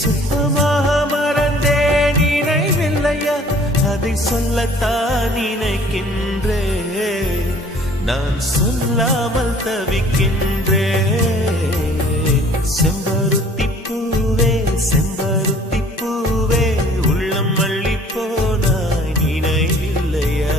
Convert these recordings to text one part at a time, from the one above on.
சுத்தமாக மறந்தேன் நினைவில்லையா? அதை சொல்லத்தான் நினைக்கின்றேன், நான் சொல்லாமல் தவிக்கின்றேன். செம்பருத்தி பூவே செம்பருத்தி பூவே உள்ளம் மல்லி போனாய் நினைவில்லையா?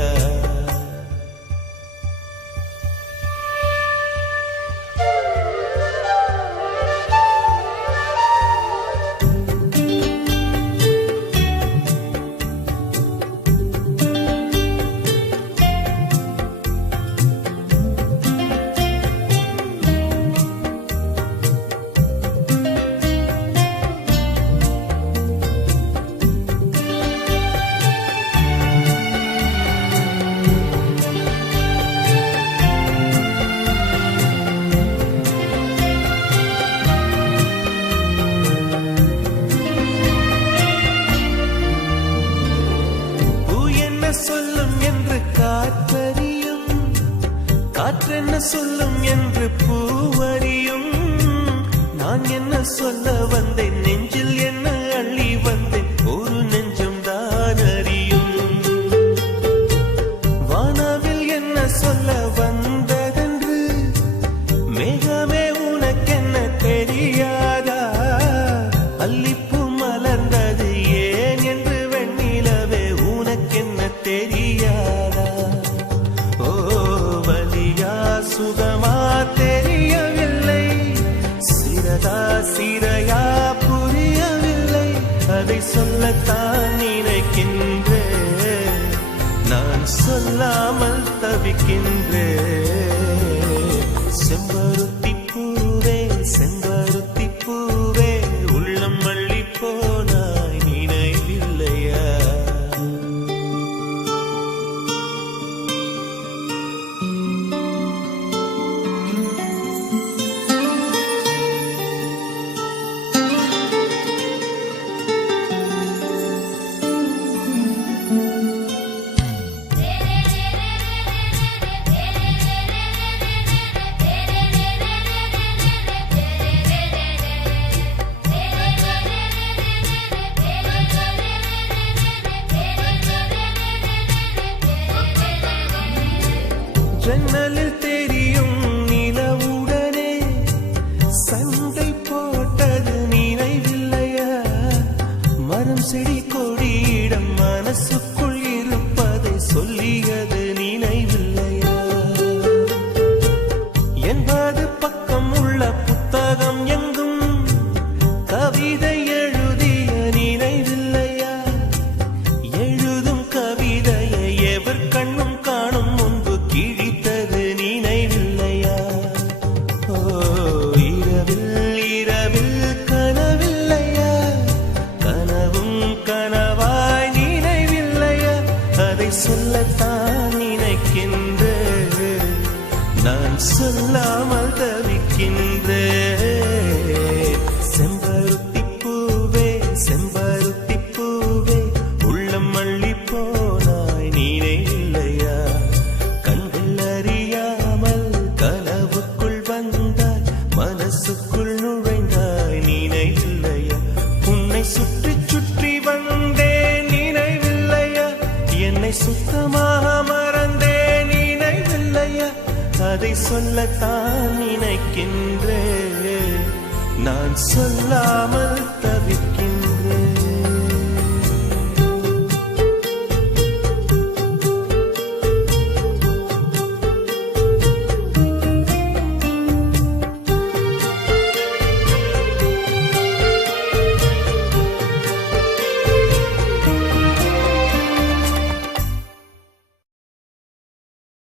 சொல்லும் என்று காற்றறியும், காற்றென்ன சொல்லும் என்று பூவறியும். நான் என்ன சொல்ல வந்தேன், நெஞ்சில் என்ன அள்ளி வந்தேன், ஒரு நெஞ்சம் தான் அறியும். வானாவில் என்ன சொல்ல வந்ததென்று மேகமே உனக்கென்ன தெரியாதா? அல்லிப்பூ மலர்ந்தது ஏன் என்று வெண்ணிலவே உனக்கென்ன தெரியாதா? ஓ வலியா சுகமா தெரியவில்லை, சிறதா சிறையா புரியவில்லை. அதை சொல்லத்தான் நினைக்கின்றேன், நான் சொல்லாமல் தவிக்கின்றேன். செம்பருத்தி பூவே செம்பருத்தி பூவே உள்ளம் மல்லி போனாய் நினைவில்லையா? ஜன்னலில் தெரியும் நிலவுடனே சண்டை போட்டது நினைவில்லையா? மரம் செடி கொடியிடம் மனசுக்குள் இருப்பதை சொல்லியது நினைவில்லையா? 80 பக்கம் உள்ள புத்தகம் எங்கும் கவிதை எழுதிய நினைவில்லையா? எழுதும் கவிதையை எவர் கண்ணும் காணும் முன்பு கிழித்தது நினைவில்லையா? ஓ இரவில் இரவில் கனவில்லையா? கனவும் கனவாய் நினைவில்லையா? அதை சொல்லத்தான் நினைக்கின்றேன், நான் சொல்லாமல் தவிக்கின்றேன். செம்பருத்தி பூவே செம்பருத்தி பூவே உள்ளம் மல்லி போனாய் நினைவில்லையா? கண்கள் அறியாமல் கனவுக்குள் வந்தாய், மனசுக்குள் நுழைந்தாய் நினைவில்லையா? உன்னை சுற்றி சுற்றி வந்தேன் நினைவில்லையா? என்னை சுத்தமாக மறந்தேன் நினைவில்லையா? அதை சொல்லத்தான் நினைக்கின்றேன், நான் சொல்லாமல்